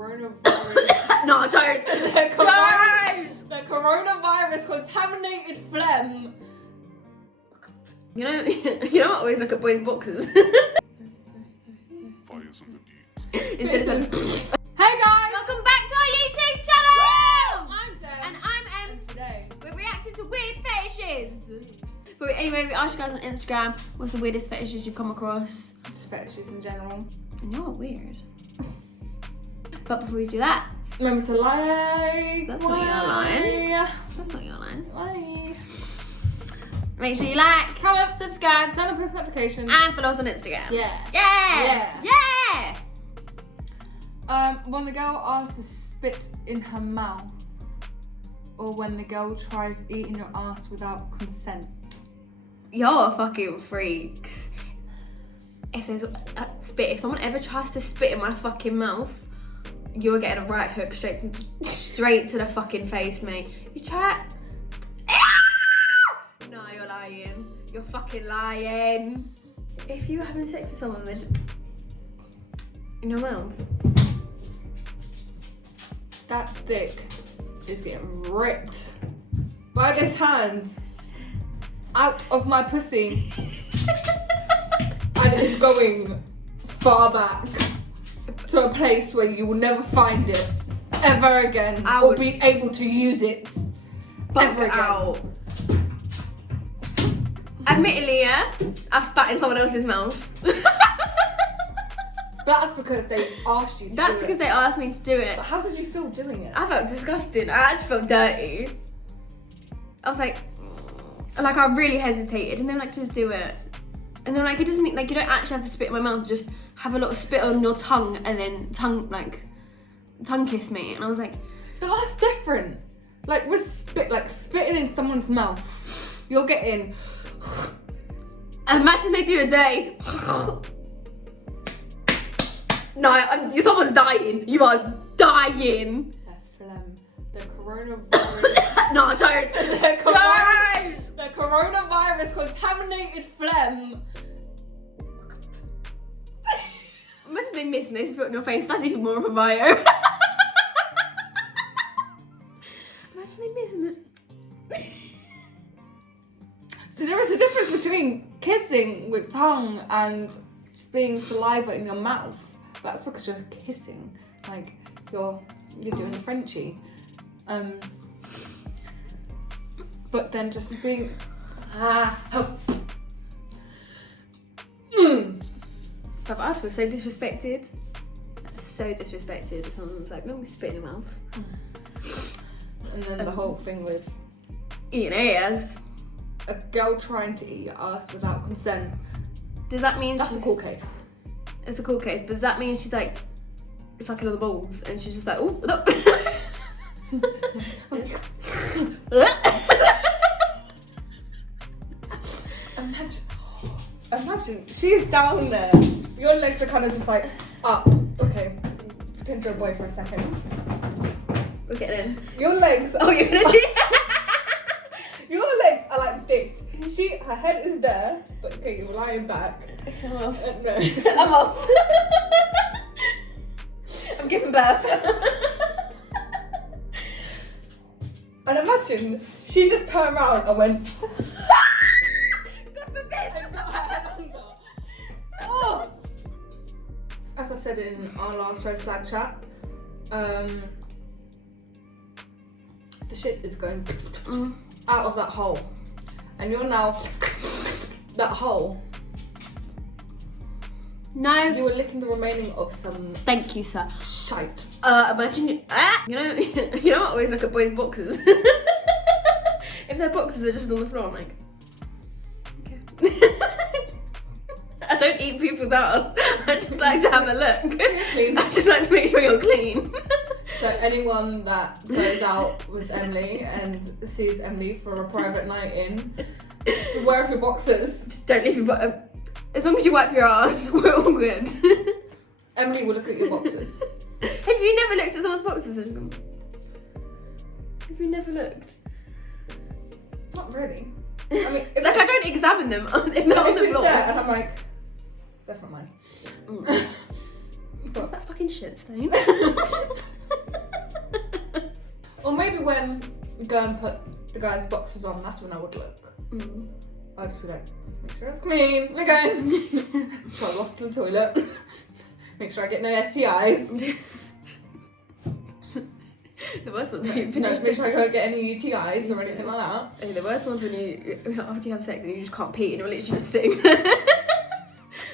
coronavirus. No, don't. The coronavirus contaminated phlegm. You know what? I always look at boys' boxes. Instead of Hey guys! welcome back to our YouTube channel! I'm Dem. And I'm Em. And today We're reacting to weird fetishes. But anyway, we asked you guys on Instagram, what's the weirdest fetishes you've come across? just fetishes in general. And you're weird. But before we do that, Remember to like. That's not your line. That's not your line. Like. Make sure you like, Comment, subscribe, turn on post notifications. and follow us on Instagram. Yeah. Yeah. Yeah. Yeah. When the girl asks to spit in her mouth, or when the girl tries eating your ass without consent. You're fucking freaks. If there's spit, if someone ever tries to spit in my fucking mouth, you're getting a right hook straight to the fucking face, mate. You try it. No, you're lying. You're fucking lying. If you were having sex with someone, they're just in your mouth. That dick is getting ripped by this hand out of my pussy and it's going far back to a place where you will never find it ever again or be able to use it ever again. Out. Admittedly, yeah, I've spat in someone else's mouth. That's because they asked you to That's do because it. they asked me to do it. But how did you feel doing it? I felt disgusting. I actually felt dirty. I was like I really hesitated, and they were like, just do it. And they were like, it doesn't, like, you don't actually have to spit in my mouth, just have a little spit on your tongue and then tongue kiss me. And I was like, but that's different. Like with spitting in someone's mouth, you're getting. imagine they do a day. No, someone's dying. You are dying. Phlegm. The coronavirus. No, don't. The coronavirus contaminated phlegm. Imagine they miss and they spit on your face. That's even more of a bio. Imagine they miss and So there is a difference between kissing with tongue and just being saliva in your mouth. That's because you're kissing, like you're doing the Frenchie. But then just being But I'd feel so disrespected. So disrespected if someone was like, no, spit in your mouth. And then the whole thing with Eating ears. a girl trying to eat your ass without consent. Does that mean That's she's... a cool case. It's a cool case, but does that mean she's like, sucking on the balls and she's just like, oh, no. Imagine she's down there. Your legs are kind of just like up. Okay, pretend you're a boy for a second. We're getting in. Your legs. Oh, you're gonna see? Your legs are like this. Her head is there, but okay, you're lying back. I'm off. No. I'm off. I'm giving birth. And imagine she just turned around and went. God forbid. And got her head under. Oh. As I said in our last red flag chat, the shit is going out of that hole, and you're now that hole. No. You were licking the remaining of some Thank you, sir. shite. Imagine you know what? I always look at boys' boxes. If their boxes are just on the floor, I'm like, okay. I don't eat people's ass. I just like to have a look. Clean. I just like to make sure you're clean. So anyone that goes out with Emily and sees Emily for a private night in, just beware of your boxes. Just don't leave your box. As long as you wipe your ass, we're all good. Emily will look at your boxes. Have you never looked at someone's boxes? Have you never looked? Not really. I mean, if Like, I don't examine them if they're on the it's floor. there and I'm like, that's not mine. What's that fucking shit stain? Or maybe when you go and put the guy's boxes on, that's when I would look. I'd just be like, make sure it's clean. Okay. Try off to the toilet. Make sure I get no STIs. The worst ones when you make sure I don't get any UTIs or anything like that. Okay, the worst ones when after you have sex and you just can't pee and you're literally just sitting there.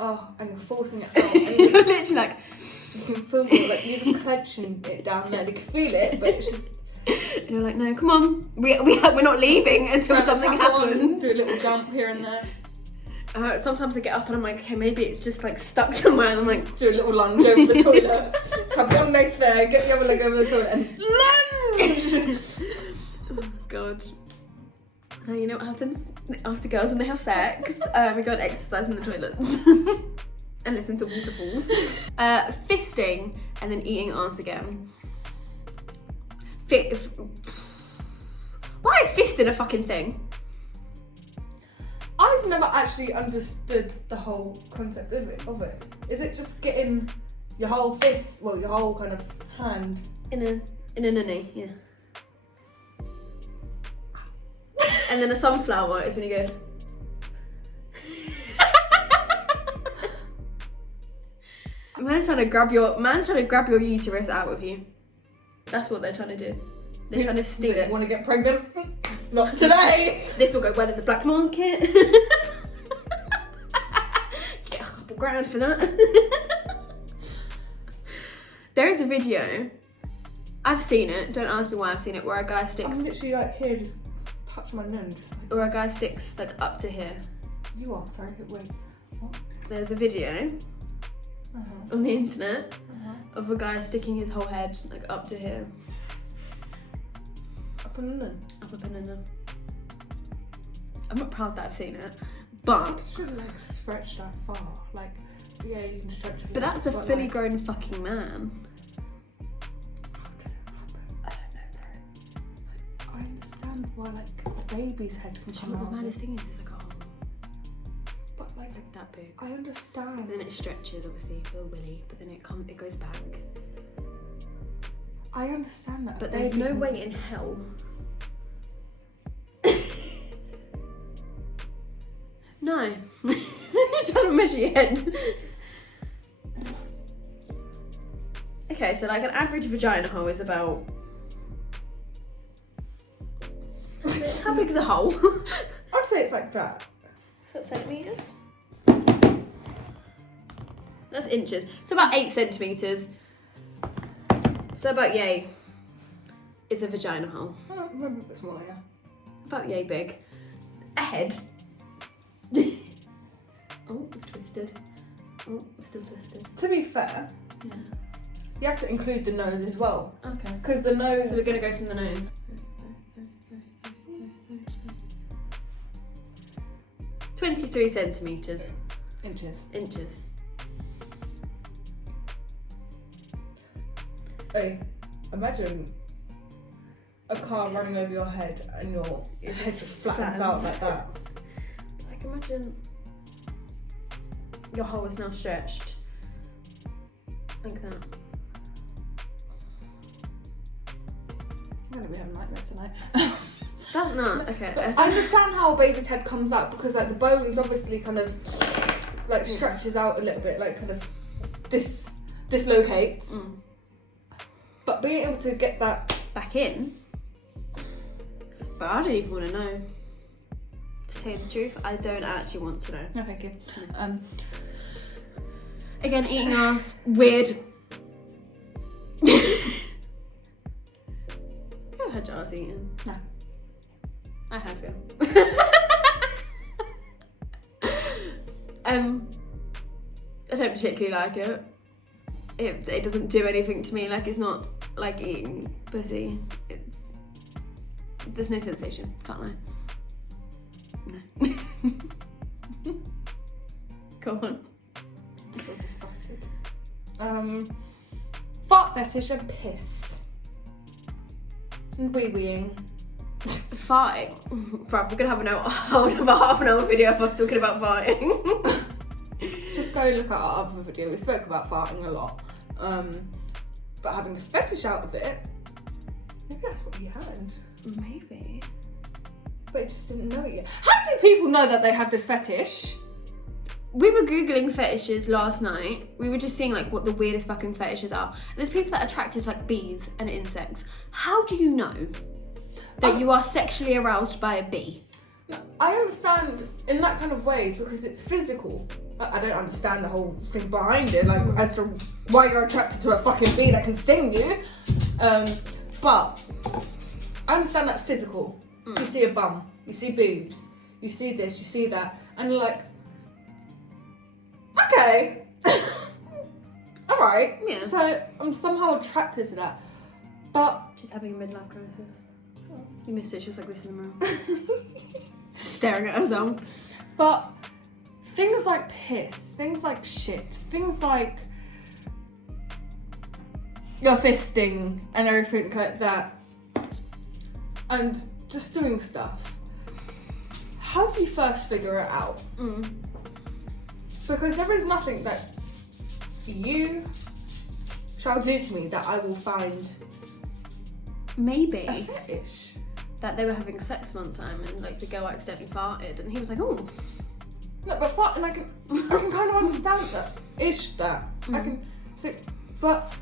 Oh, and you're forcing it out. You're literally like, you can feel it, like you're just clenching it down there. You can feel it, but it's just. And you're like, no, come on, we're not leaving until something happens. Do a little jump here and there. Sometimes I get up and I'm like, okay, maybe it's just like stuck somewhere, and I'm like, do a little lunge over the toilet. Have one leg there, get the other leg over the toilet, and lunge. Oh God. Now you know what happens after girls when they have sex. We go and exercise in the toilets and listen to waterfalls. Fisting and then eating ass again. Why is fisting a fucking thing? I've never actually understood the whole concept of it. Is it just getting your whole fist, well, your whole kind of hand in a nunny, yeah. And then a sunflower is when you go. Man's trying to grab your uterus out of you. That's what they're trying to do. They're trying to steal it. You want to get pregnant? Not today. This will go well in the black market. Get a couple grand for that. There is a video. I've seen it. Don't ask me why I've seen it. Where a guy sticks. I'm literally like here, just touch my nun, just like. Where a guy sticks like up to here. You are sorry, but wait. What? There's a video on the internet of a guy sticking his whole head like up to here. Up a nun. Up a nun. I'm not proud that I've seen it, but it should like stretch that far. Like, yeah, you can stretch it. But that's a fully grown fucking man. I don't know, bro. I understand why like a baby's head can come The out. maddest thing is it's like, oh, But like that big. I understand. And then it stretches, obviously, for the willy, but then it goes back. I understand that. But there's no way in hell. No. You're trying to measure your head. Okay, so like an average vagina hole is about. How big is a hole? I'd say it's like that. Is that centimetres? That's inches. So about 8 centimetres. So about yay is a vagina hole. I don't remember if it's smaller, yeah. About yay big. A head. Oh, twisted. Oh, still twisted. To be fair, Yeah. you have to include the nose as well. Okay. Because the nose. So we're gonna go from the nose. 23 centimetres. Inches. Hey, imagine a car running over your head and your head just flattens out like that. Like imagine your hole is now stretched. Like that. I'm gonna be having nightmares tonight. That's not okay. I understand how a baby's head comes out because like the bones obviously kind of like stretches out a little bit, like kind of dislocates. But being able to get that Back in. But I don't even want to know. To tell you the truth, I don't actually want to know. no, thank you. Again, eating ass, weird. You ever had your ass eaten? No. I have, yeah. I don't particularly like it. It doesn't do anything to me. Like it's not like eating pussy. There's no sensation. Can't lie. No. Go on. I'm so disgusted. Fart fetish and piss. And wee-weeing. Farting. Bruv, we're gonna have another half an hour video of us talking about farting. Just go look at our other video. We spoke about farting a lot. But having a fetish out of it, maybe that's what you had. Maybe. But you just didn't know it yet. How do people know that they have this fetish? We were Googling fetishes last night. We were just seeing like what the weirdest fucking fetishes are. There's people that are attracted to like bees and insects. How do you know that you are sexually aroused by a bee? I understand in that kind of way because it's physical. I don't understand the whole thing behind it, like as to why you're attracted to a fucking bee that can sting you. But I understand that physical. You see a bum, you see boobs, you see this, you see that, and you're like, okay, all right. Yeah. So I'm somehow attracted to that, but She's having a midlife crisis. You missed it. She was like this in the mirror, just staring at herself. But things like piss, things like shit, things like your fisting and everything like that, and just doing stuff. How do you first figure it out? Because there is nothing that you shall do to me that I will find Maybe a fetish. that they were having sex one time and like the girl accidentally farted and he was like, oh. No, but fart, and I can kind of understand that. I can say, but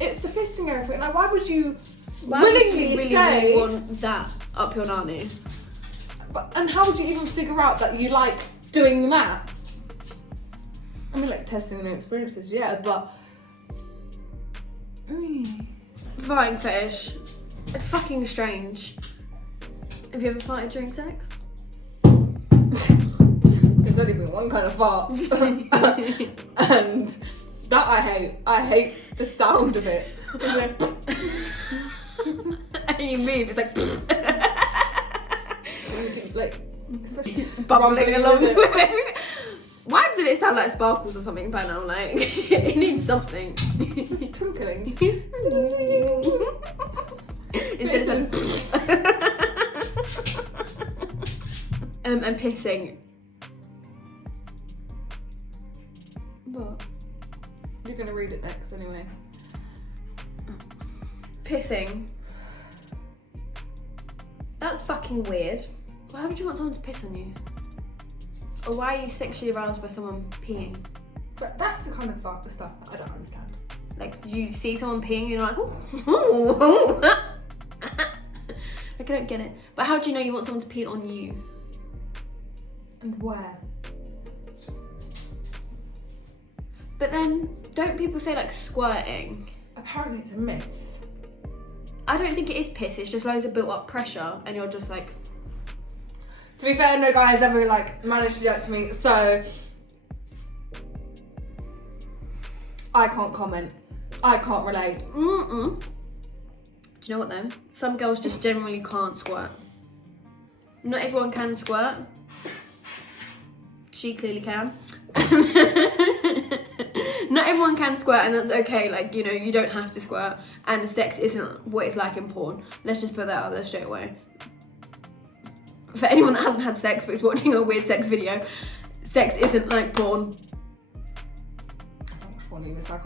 it's the fisting and everything. Like, why would you willingly say? Really want that up your nanny? But, and how would you even figure out that you like doing that? I mean, like testing new experiences, yeah, but. Farting fetish. Fucking strange. Have you ever farted during sex? There's only been one kind of fart. And that I hate. I hate the sound of it. And you move, it's like especially bubbling along with with it. Why doesn't it sound like sparkles or something by now? Like, it needs something. It's twinkling. Instead of and pissing. What? You're gonna read it next anyway. Pissing. That's fucking weird. Why would you want someone to piss on you? Or why are you sexually aroused by someone peeing? But that's the kind of stuff that I don't understand. Like, you see someone peeing and you're like, oh. Like, I don't get it. But how do you know you want someone to pee on you? And where? But then, don't people say like squirting? Apparently it's a myth. I don't think it is piss, it's just loads of built up pressure and you're just like... To be fair, no guy has ever like managed to do that to me, so I can't comment. I can't relate. Do you know what though? Some girls just generally can't squirt. Not everyone can squirt. She clearly can. Not everyone can squirt and that's okay, like, you know, you don't have to squirt and sex isn't what it's like in porn. Let's just put that out there straight away. For anyone that hasn't had sex but is watching a weird sex video, sex isn't like porn. I don't watch porn either, so I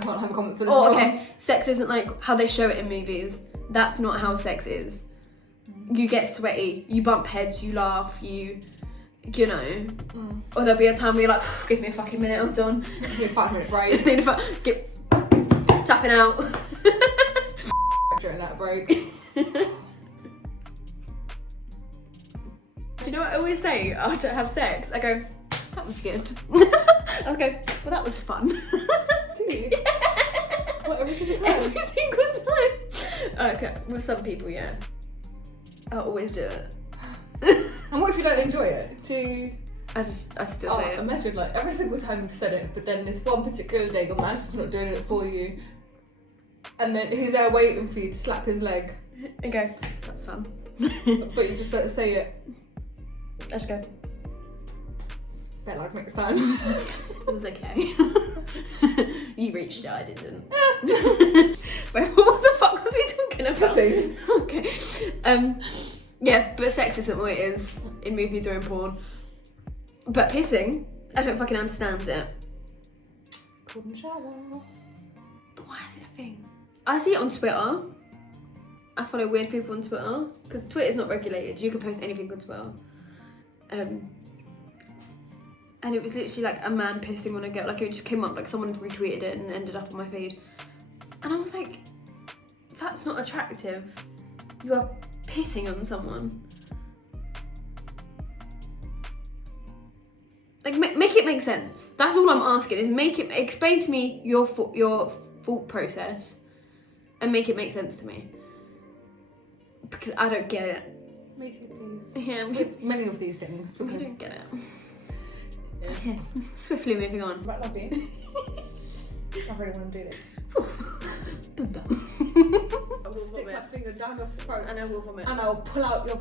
can't have a comment for this. Oh, okay. Sex isn't like how they show it in movies. That's not how sex is. You get sweaty, you bump heads, you laugh, you know. Or there'll be a time where you're like, give me a fucking minute, I'm done. Give me a 5 minute break. Get tapping out. During that break. Do you know what I always say after I have sex? I go, that was good. I'll go, well, that was fun. Do you? Yeah. What, every single time? Every single time. Okay, with some people, yeah. I'll always do it. And what if you don't enjoy it? I still say it. Imagine like every single time you've said it, but then this one particular day your man's just not doing it for you. And then he's there waiting for you to slap his leg. And go, that's fun. But you just don't say it. I just go, Better luck next time. it was okay. You reached it, I didn't. Wait, what the fuck was we talking about? Pussy. Okay. Yeah, but sex isn't what it is in movies or in porn. But pissing, I don't fucking understand it. Cold in the shower. why is it a thing? I see it on Twitter. I follow weird people on Twitter because Twitter's not regulated. You can post anything on Twitter. And it was literally like a man pissing on a girl. Like it just came up, like someone retweeted it and ended up on my feed. And I was like, that's not attractive. You are pissing on someone. Like make it make sense. That's all I'm asking is explain to me your thought process and make it make sense to me. Because I don't get it. Me too, please. Yeah, With many of these things, I because don't get it. Okay, swiftly moving on. I love you. I really want to do this. I'm done. I'll stick my finger down your throat And I will vomit. and I'll pull out your